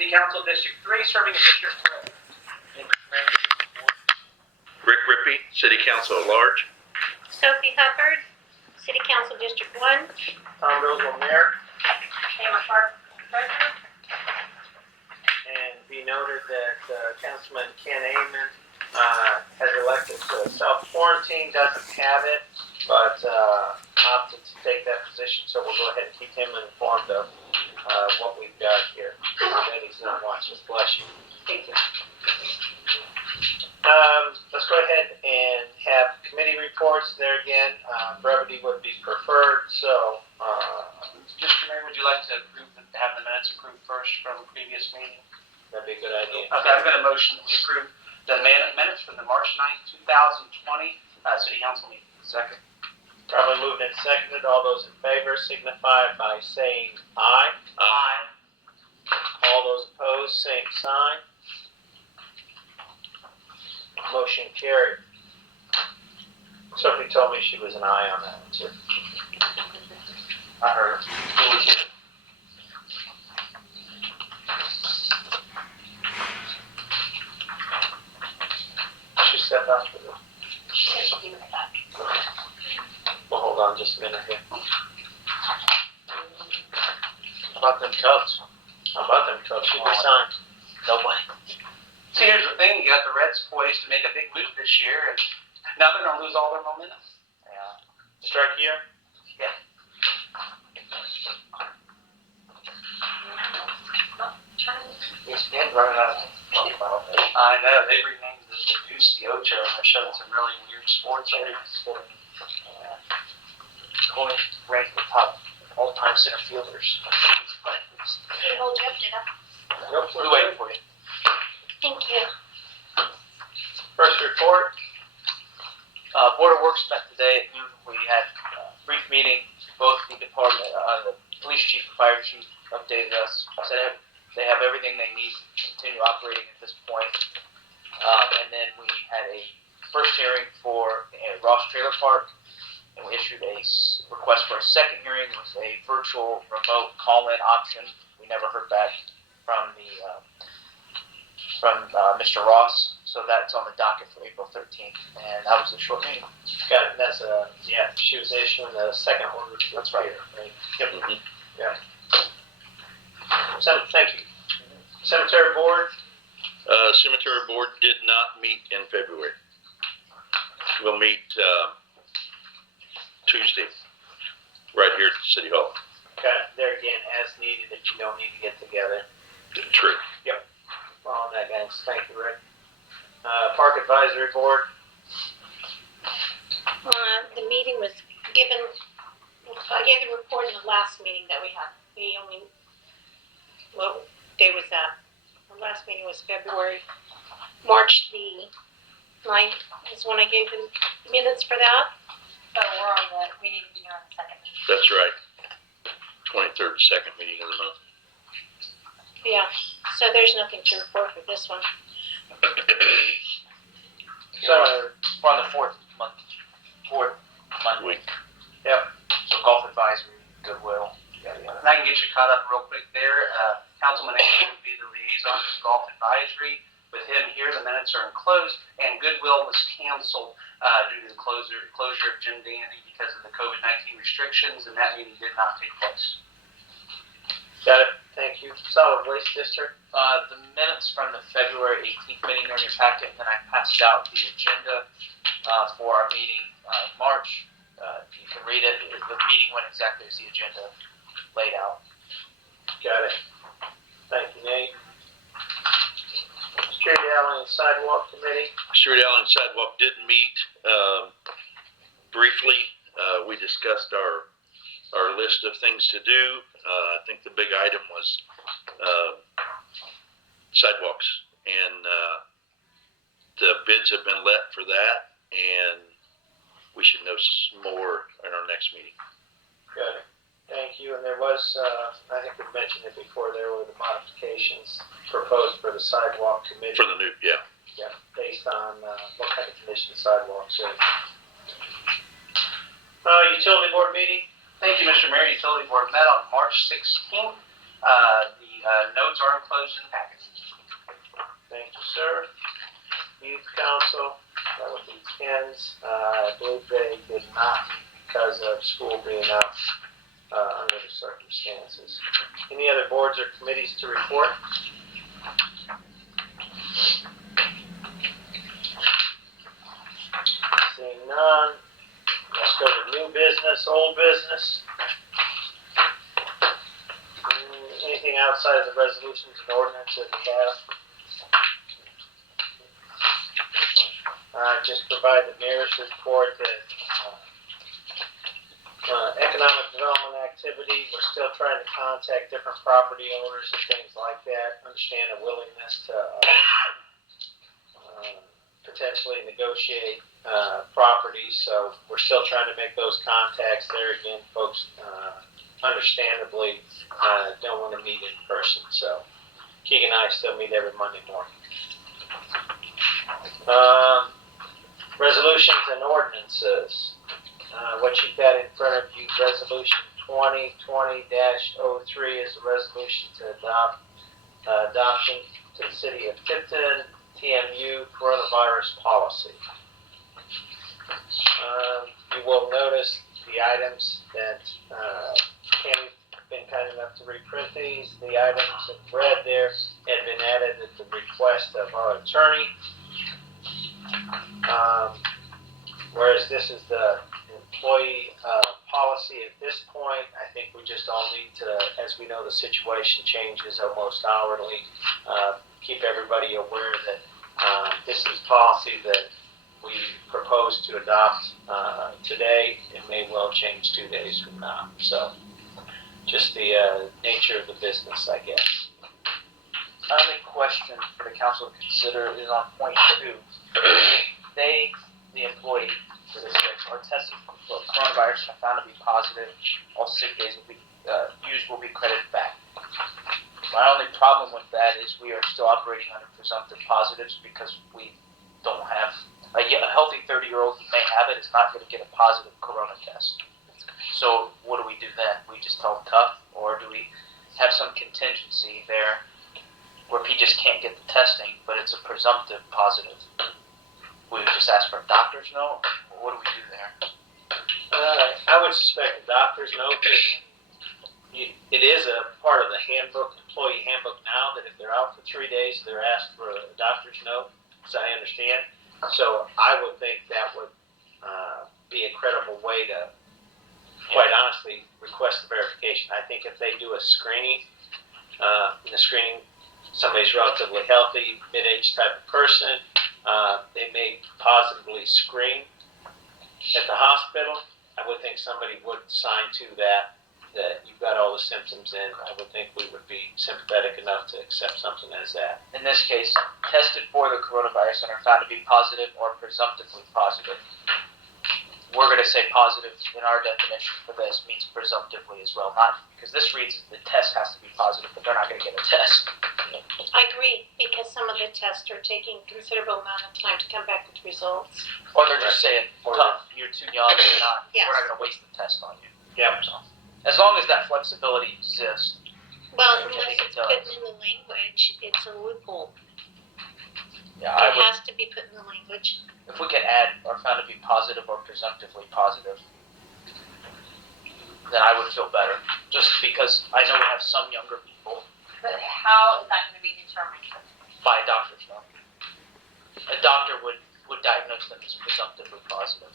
City Council District 3, serving as District 4. Rick Rippey, City Council at Large. Sophie Hubbard, City Council District 1. Tom Rosewell, Mayor. Emma Clark, President. And be noted that Councilman Ken Amon has elected to self-quarantine, doesn't have it, but opted to take that position, so we'll go ahead and keep him informed of what we've got here. And he's not watching. Bless you. Thank you. Let's go ahead and have committee reports. There again, brevity would be preferred, so Mr. Mayor, would you like to have the minutes approved first from the previous meeting? that'd be a good idea. Okay, I've got a motion that we approve the minutes from the March 9th, 2020 City Council meeting. Second. Probably moved and seconded. All those in favor signify by saying aye. Aye. All those opposed, same sign. Motion carried. Sophie told me she was an aye on that one too. I heard it. She stepped out for the. She said she'll be right back. Well, hold on just a minute here. How about them Cubs? How about them Cubs? Should be signed. Nobody. See, here's the thing. You got the Reds poised to make a big move this year, and now they're going to lose all their momentum. Yeah. Strike here. Yeah. He's been running out of talk about it. I know. They renamed the Deuce the Ocho, and they're showing some really weird sports. Going ranked the top all-time center fielders. Hey, hold you up, Jenna. Nope, We're waiting for you. Thank you. First report. Board of Works met today at noon. We had a brief meeting. Both the department, the police chief and fire chief updated us. Said they have everything they need to continue operating at this point. And then we had a first hearing for Ross Trailer Park, and we issued a request for a second hearing with a virtual remote call-in option. We never heard back from Mr. Ross, so that's on the docket for April 13th, and that was a short meeting. Got it. That's yeah. She was issuing the second order. That's right. Yep. Yeah. Thank you. Cemetery board. Cemetery Board did not meet in February. We'll meet Tuesday, right here at City Hall. Okay. There again, as needed. If you don't need to get together. True. On that, guys. Thank you, Rick. Park Advisory Board. The meeting was given, I gave the report in the last meeting that we had. What day was that? The last meeting was March the 9th is when I gave the minutes for that. So we need to be here on the second. That's right. 23rd, second meeting of the month. Yeah, so there's nothing to report for this one. So, We're on the fourth month Week. yep. So golf advisory, Goodwill. And I can get you caught up real quick there. Councilman Aikman would be the liaison to golf advisory. With him here, the minutes are enclosed, and Goodwill was canceled due to the closure of Jim Dandy because of the COVID-19 restrictions, and that meeting did not take place. Got it. Thank you. Solid Waste District. The minutes from the February 18th meeting are in your packet, and then I passed out the agenda for our meeting in March. You can read it. The meeting went exactly as the agenda laid out. Got it. Thank you, Nate. Street, Alley, and Sidewalk Committee. Street, Alley, and Sidewalk did meet briefly. We discussed our list of things to do. I think the big item was sidewalks, and the bids have been let for that, and we should know more in our next meeting. Got it. Thank you. And there was, I think we mentioned it before, there were the modifications proposed for the Sidewalk Committee. For the new, yeah. Yeah, based on what kind of condition sidewalks are. Utility Board meeting. Thank you, Mr. Mayor. Utility Board met on March 16th. The notes are enclosed in the packet. Thank you, sir. Youth Council, that would be Ken's. I believe they did not because of school being out under the circumstances. Any other boards or committees to report? Seeing none, let's go to new business, old business. Anything outside of the resolutions and ordinances that we have? Just provide the mayor's report that economic development activity, we're still trying to contact different property owners and things like that, understand a willingness to potentially negotiate properties, so we're still trying to make those contacts. There again, folks understandably don't want to meet in person, so Keegan and I still meet every Monday morning. Resolutions and ordinances. What you've got in front of you, Resolution 2020-03 is a resolution to adopt adoption to the City of Tipton TMU coronavirus policy. You will notice the items that Tammy's been kind enough to reprint these. The items in red there had been added at the request of our attorney. Whereas this is the employee policy at this point, I think we just all need to, as we know the situation changes almost hourly, keep everybody aware that this is policy that we propose to adopt today. It may well change 2 days from now. So just the nature of the business, I guess. My only question for the council to consider is on point 2. They, the employee for this fix, are tested for coronavirus and found to be positive. All sick days will be used will be credited back. My only problem with that is we are still operating under presumptive positives because we don't have a healthy 30-year-old who may have it is not going to get a positive corona test. So what do we do then? We just tell them tough, or do we have some contingency there where he just can't get the testing, but it's a presumptive positive? We would just ask for a doctor's note? What do we do there? I would suspect the doctor's note. It is a part of the handbook, employee handbook now, that if they're out for 3 days, they're asked for a doctor's note, as I understand. So I would think that would be a credible way to, quite honestly, request the verification. I think if they do a screening, in the screening, somebody's relatively healthy, mid-age type of person, they may positively screen at the hospital. I would think somebody would sign to that you've got all the symptoms in. I would think we would be sympathetic enough to accept something as that. In this case, tested for the coronavirus and are found to be positive or presumptively positive. We're going to say positive in our definition for this means presumptively as well, not because this reads the test has to be positive, but they're not going to get a test. I agree, because some of the tests are taking a considerable amount of time to come back with results. Or they're just saying, tough, you're too young, we're not Yes. going to waste the test on you. Yep. So, as long as that flexibility exists. Well, Which I unless think it's it put does. in the language, it's a loophole. Yeah, I It would. has to be put in the language. If we could add or found to be positive or presumptively positive, then I would feel better. Just because I know we have some younger people But how is that going to be determined? by doctor's note. A doctor would diagnose them as presumptively positive.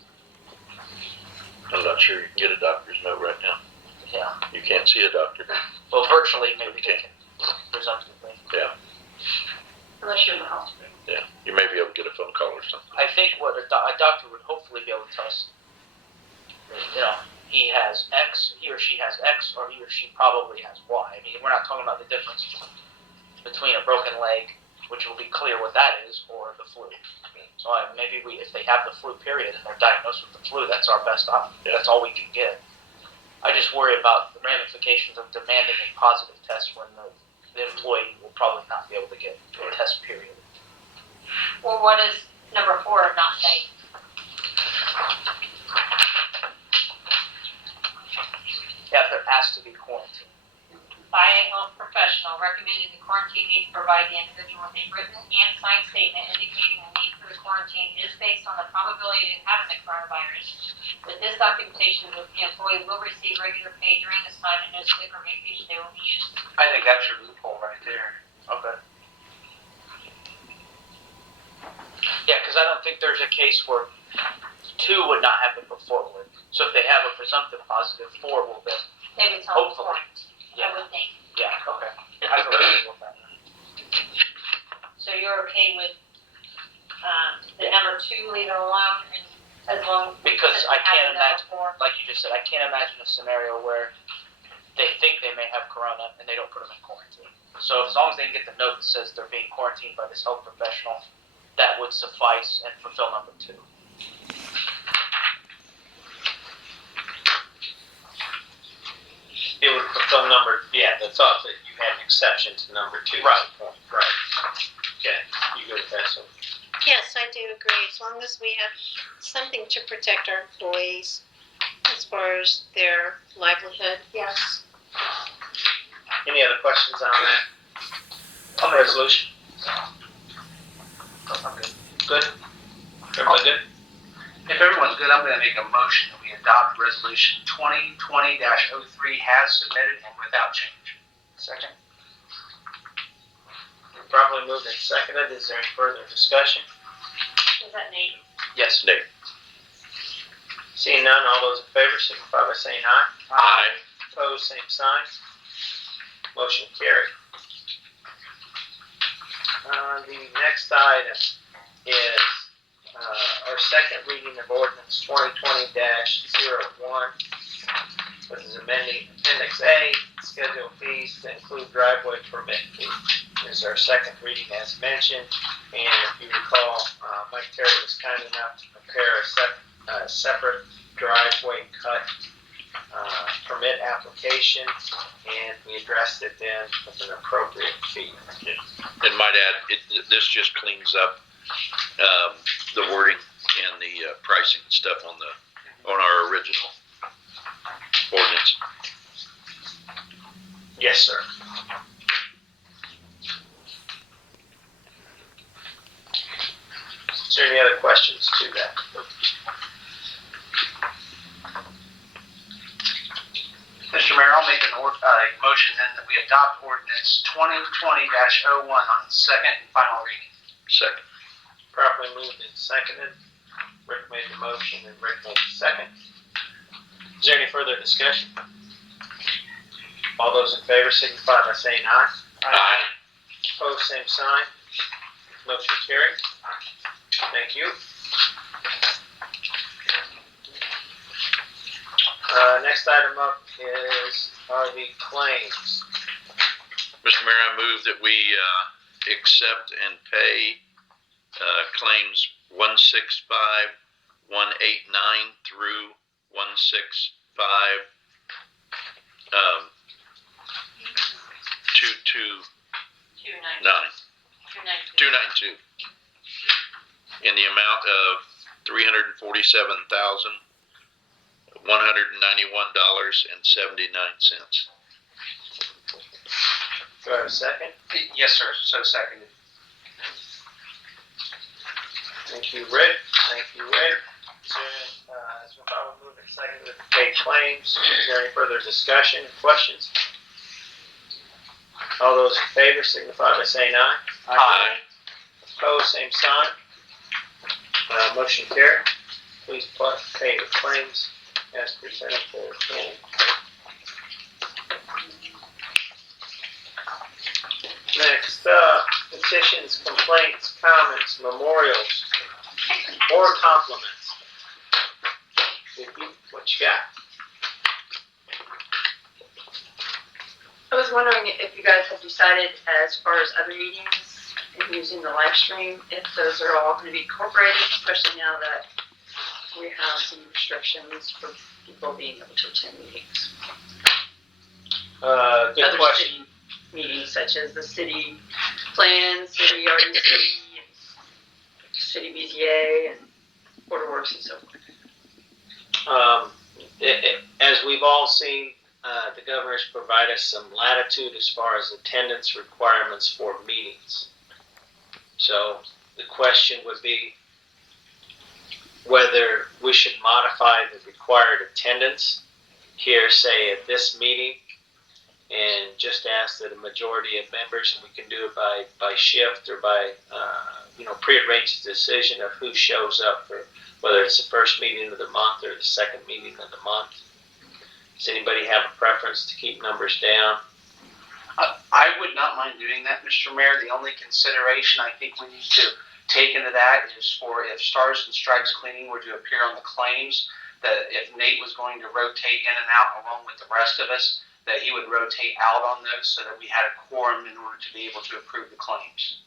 I'm not sure you can get a doctor's note right now. Yeah. You can't see a doctor. Well, virtually, maybe they can presumptively. Unless you're in the hospital. Yeah, you may be able to get a phone call or something. I think what a doctor would hopefully be able to tell us, he has X, he or she has X, or he or she probably has Y. I mean, we're not talking about the difference between a broken leg, which will be clear what that is, or the flu. So maybe if they have the flu period and they're diagnosed with the flu, that's our best option. Yeah. That's all we can get. I just worry about the ramifications of demanding a positive test when the employee will probably not be able to get a test period. Well, what does number 4 not say? Yeah, if they're asked to be quarantined. By a health professional recommending the quarantine need to provide the individual with a written and signed statement indicating the need for the quarantine is based on the probability of having the coronavirus. With this documentation, the employee will receive regular pay during this time and no sick or vacation day will be used. I think that's your loophole right there. Okay. Yeah, because I don't think there's a case where 2 would not have it before would. So if they have a presumptive positive, 4 will then. They would tell the Hopefully. point, I would think. Yeah, okay. I feel comfortable with that. So you're okay with, the number 2, leave it alone and as long. Because as I we can't have the number imagine, 4. like you just said, I can't imagine a scenario where they think they may have corona and they don't put them in quarantine. So as long as they can get the note that says they're being quarantined by this health professional, that would suffice and fulfill number 2. It would fulfill the thought that you had an exception to number 2. Right. Right. Okay, you go with that, so. Yes, I do agree. As long as we have something to protect our employees as far as their livelihood, yes. Any other questions on that? On the resolution? I'm good. Good? Everybody good? If everyone's good, I'm going to make a motion that we adopt resolution 2020-03 as submitted and without change. Second. Properly moved and seconded. Is there any further discussion? Is that Nate? Yes. Nate. Seeing none, all those in favor signify by saying aye. Aye. Opposed, same sign. Motion carried. The next item is our second reading of ordinance 2020-01. This is amending Appendix A, schedule fees to include driveway permit fee. This is our second reading as mentioned, and if you recall, Mike Terry was kind enough to prepare a separate driveway cut permit application, and we addressed it then with an appropriate fee. And might add, this just cleans up the wording and the pricing and stuff on our original ordinance. Yes, sir. Is there any other questions to that? Mr. Mayor, I'll make a motion then that we adopt ordinance 2020-01 on its second and final reading. Second. Properly moved and seconded. Rick made the motion and Rick made the second. Is there any further discussion? All those in favor signify by saying aye. Aye. Opposed, same sign. Motion carried. Thank you. Next item up are the claims. Mr. Mayor, I move that we accept and pay claims 165,189 through 165, 229, 292, in the amount of $347,191.79. Do I have a second? Yes, sir. So seconded. Thank you, Rick. Thank you, Rick. As we're probably moving second to pay claims, is there any further discussion, questions? All those in favor signify by saying aye. Aye. Opposed, same sign. Motion carried. Please pay the claims as presented to the county. Next up, petitions, complaints, comments, memorials, or compliments. Vicki, what you got? I was wondering if you guys have decided as far as other meetings and using the live stream, if those are all going to be incorporated, especially now that we have some restrictions for people being able to attend meetings. Good Other question. city meetings such as the city plan, city RDC, city BZA, and Board of Works and so forth. As we've all seen, the governor's provided us some latitude as far as attendance requirements for meetings. So the question would be whether we should modify the required attendance here, say at this meeting, and just ask that a majority of members, and we can do it by shift or by prearranged decision of who shows up for whether it's the first meeting of the month or the second meeting of the month. Does anybody have a preference to keep numbers down? I would not mind doing that, Mr. Mayor. The only consideration I think we need to take into that is for if Stars and Stripes Cleaning were to appear on the claims, that if Nate was going to rotate in and out along with the rest of us, that he would rotate out on those so that we had a quorum in order to be able to approve the claims.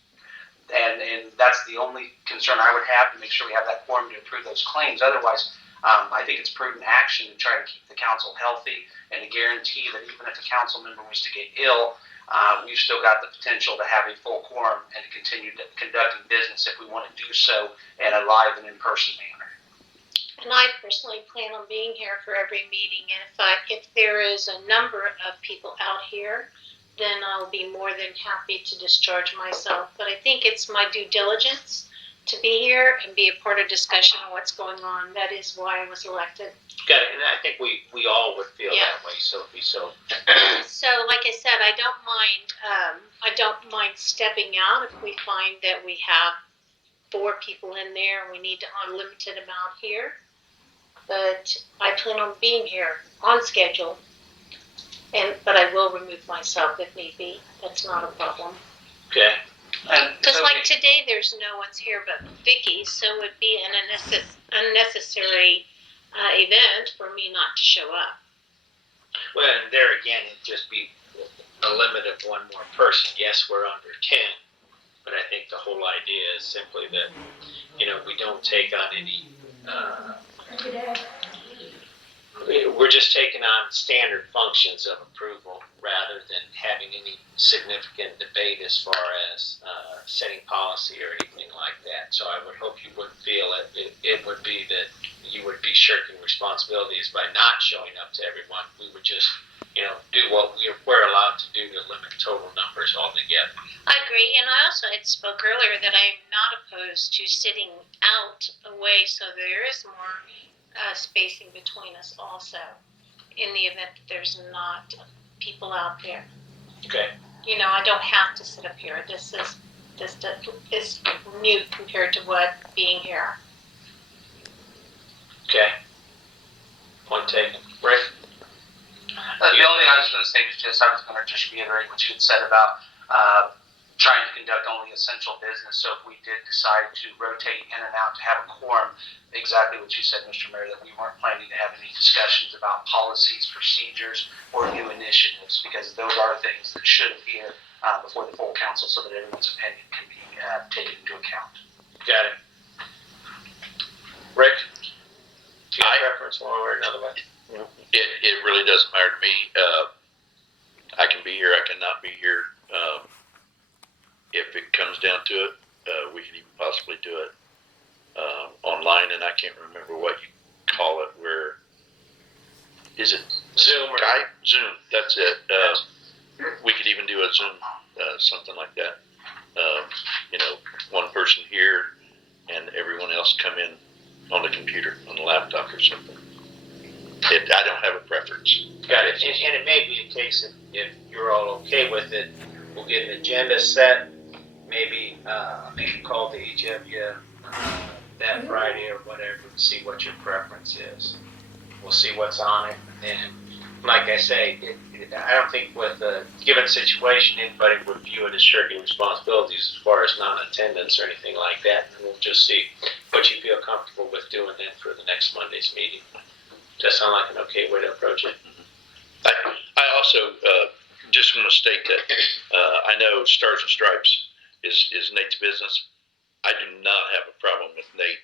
And that's the only concern I would have, to make sure we have that quorum to approve those claims. Otherwise, I think it's prudent action to try to keep the council healthy and to guarantee that even if a council member was to get ill, we've still got the potential to have a full quorum and to continue conducting business if we want to do so in a live and in-person manner. And I personally plan on being here for every meeting, and if there is a number of people out here, then I'll be more than happy to discharge myself. But I think it's my due diligence to be here and be a part of discussion on what's going on. That is why I was elected. Got it, and I think we all would feel Yeah. that way, Sophie. So So, like I said, I don't mind stepping out if we find that we have 4 people in there and we need an unlimited amount here. But I plan on being here on schedule, but I will remove myself if need be. That's not a problem. okay. Because like today, there's no one's here but Vicky, so it would be an unnecessary event for me not to show up. Well, and there again, it'd just be a limit of one more person. Yes, we're under 10, but I think the whole idea is simply that, we don't take on any, we're just taking on standard functions of approval rather than having any significant debate as far as setting policy or anything like that. So I would hope you wouldn't feel it would be that you would be shirking responsibilities by not showing up to everyone. We would just, do what we're allowed to do to limit total numbers altogether. I agree, and I also had spoke earlier that I'm not opposed to sitting out away so there is more spacing between us also, in the event that there's not people out there. Okay. I don't have to sit up here. This is new compared to what being here. Okay. Point taken. Rick? The only thing I was going to say was I was going to just reiterate what you had said about trying to conduct only essential business. So if we did decide to rotate in and out to have a quorum, exactly what you said, Mr. Mayor, that we weren't planning to have any discussions about policies, procedures, or new initiatives, because those are things that should appear before the full council so that everyone's opinion can be taken into account. Got it. Rick? Do you have a preference one way or another way? It really doesn't matter to me. I can be here, I cannot be here. If it comes down to it, we can even possibly do it online, and I can't remember what you call it. Where is it? Zoom or Skype? Zoom. That's it. We could even do a Zoom, something like that. One person here and everyone else come in on the computer, on the laptop or something. I don't have a preference. Got it. And it may be a case if you're all okay with it, we'll get an agenda set. Maybe call to each of you that Friday or whatever and see what your preference is. We'll see what's on it. And like I say, I don't think with a given situation, anybody would view it as shirking responsibilities as far as non-attendance or anything like that. And we'll just see what you feel comfortable with doing then for the next Monday's meeting. Does that sound like an okay way to approach it? I also just want to state that I know Stars and Stripes is Nate's business. I do not have a problem with Nate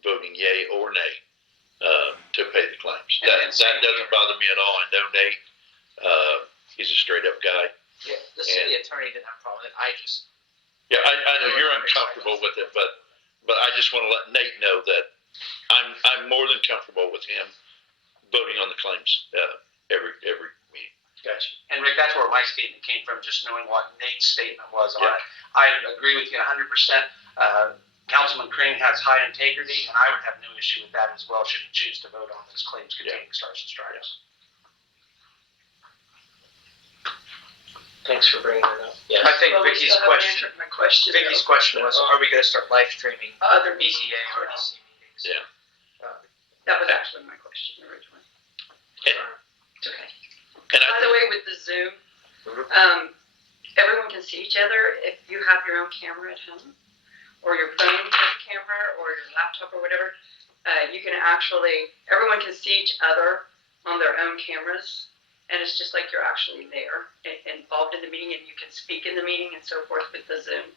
voting yay or nay to pay the claims. That doesn't bother me at all. I know Nate. He's a straight up guy. Yeah, the city attorney didn't have a problem with it. Yeah, I know you're uncomfortable with it, but I just want to let Nate know that I'm more than comfortable with him voting on the claims every meeting. Gotcha. And Rick, that's where my statement came from, just knowing what Nate's statement was on Yeah. it. I agree with you 100%. Councilman Crane has high integrity, and I would have no issue with that as well, should he choose to vote on those claims containing stars and stripes. Thanks for bringing that up. Yes. I think Well, we Vicky's still haven't question. answered my question. Vicky's though. question was, are we going to start live streaming Other BCA meetings. or DC meetings? Yeah. That was actually my question originally. And, It's okay. and By the I, way, with the Zoom, Mhm. everyone can see each other if you have your own camera at home, or your phone has a camera, or your laptop or whatever. You can actually, everyone can see each other on their own cameras, and it's just like you're actually there, involved in the meeting, and you can speak in the meeting and so forth with the Zoom,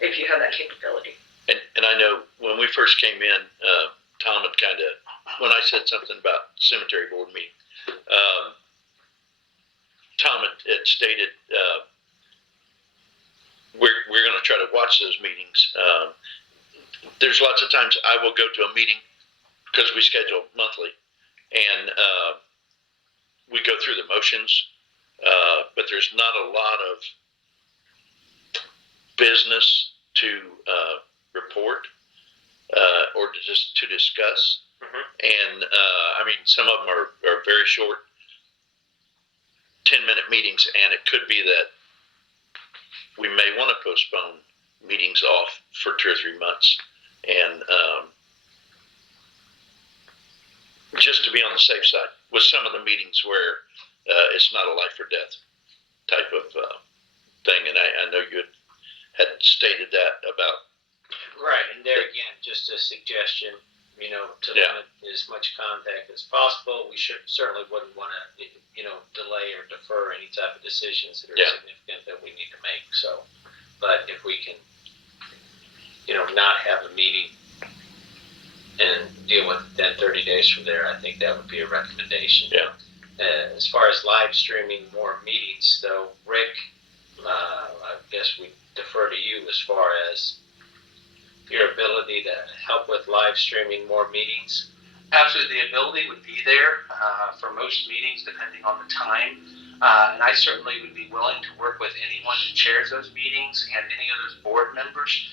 if you have that capability. and I know when we first came in, Tom had kind of, when I said something about cemetery board meeting, Tom had stated, we're going to try to watch those meetings. There's lots of times I will go to a meeting because we schedule monthly, and we go through the motions, but there's not a lot of business to report or to discuss. And I mean, some of them are very short, 10-minute meetings, and it could be that we may want to postpone meetings off for 2 or 3 months, and just to be on the safe side with some of the meetings where it's not a life or death type of thing. And I know you had stated that about. Right, and there again, just a suggestion, to Yeah. limit as much contact as possible. We certainly wouldn't want to, delay or defer any type of decisions that are Yeah. significant that we need to make. So, but if we can, not have a meeting and deal with it then 30 days from there, I think that would be a recommendation. Yeah. As far as live streaming more meetings, though, Rick, I guess we defer to you as far as your ability to help with live streaming more meetings. Absolutely, the ability would be there for most meetings, depending on the time. And I certainly would be willing to work with anyone who chairs those meetings and any of those board members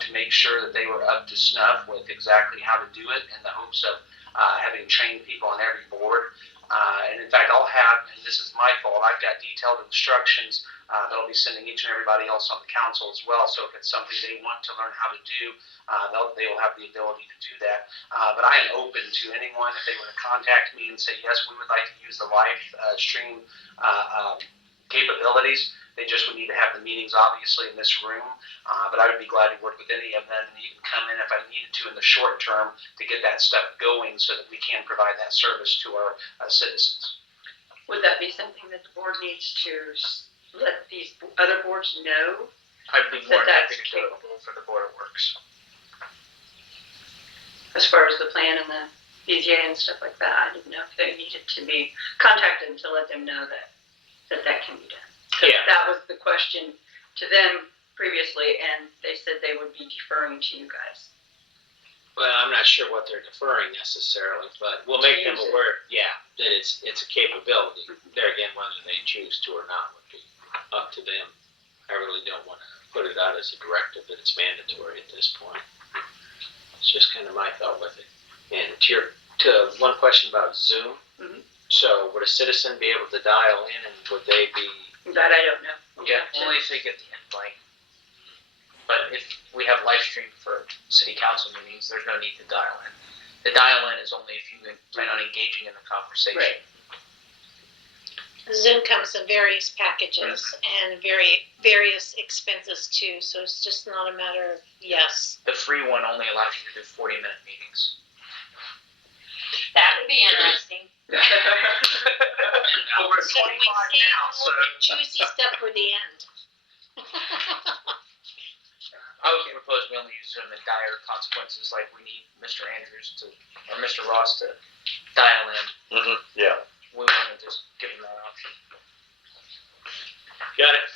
to make sure that they were up to snuff with exactly how to do it, in the hopes of having trained people on every board. And in fact, I'll have, and this is my fault, I've got detailed instructions that I'll be sending each and everybody else on the council as well. So if it's something they want to learn how to do, they will have the ability to do that. But I am open to anyone, if they were to contact me and say, yes, we would like to use the live stream capabilities. They just would need to have the meetings, obviously, in this room. But I would be glad to work with any of them and even come in if I needed to in the short term to get that stuff going so that we can provide that service to our citizens. Would that be something that the board needs to let these other boards know? I'd be more than That's happy to go for the Board of Works. As far as the plan and the BZA and stuff like that, I didn't know if they needed to be contacted to let them know that can be done. 'Cause Yeah. that was the question to them previously, and they said they would be deferring to you guys. Well, I'm not sure what they're deferring necessarily, but we'll make them Use it. aware, that it's a capability. There again, whether they choose to or not would be up to them. I really don't want to put it out as a directive that it's mandatory at this point. It's just kind of my thought with it. And to one question about Zoom. Mhm. So would a citizen be able to dial in, and would they be? That I don't know. Yeah, only if they get the invite. But if we have live stream for city council meetings, there's no need to dial in. The dial in is only if you plan on engaging in the conversation. Right. Zoom comes in various packages and various expenses too, so it's just not a matter of yes. The free one only allows you to do 40-minute meetings. That would be interesting. And, We're at So we 25 save now, all so. the juicy stuff for the end. I would propose we only use Zoom in dire consequences, like we need Mr. Andrews or Mr. Ross to dial in. Mm-hmm. Yeah. We want to just give them that option. Got it.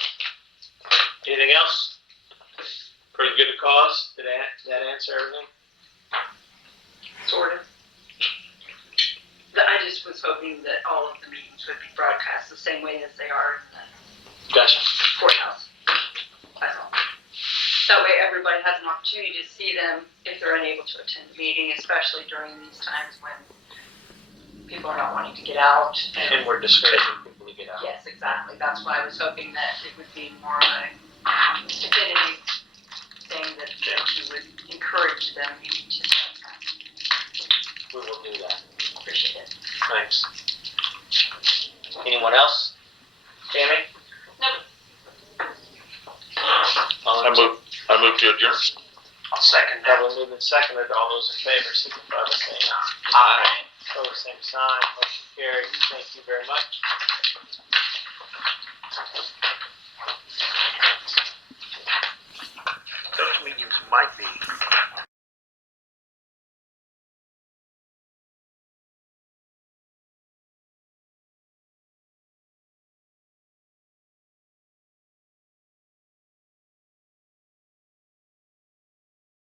Anything else? Pretty good cause. Did that answer everything? Sort of. I just was hoping that all of the meetings would be broadcast the same way as they are in the Gotcha. courthouse. That's all. That way everybody has an opportunity to see them if they're unable to attend the meeting, especially during these times when people are not wanting to get out. And we're discouraging people to get out. Yes, exactly. That's why I was hoping that it would be more of a definitive thing that you would encourage them maybe to. We will do that. Appreciate it. Thanks. Anyone else? Tammy? I move to adjourn. I'll second that. Probably moved and seconded. All those in favor, signify by saying aye. Aye. Opposed, same sign. Motion carries. Thank you very much.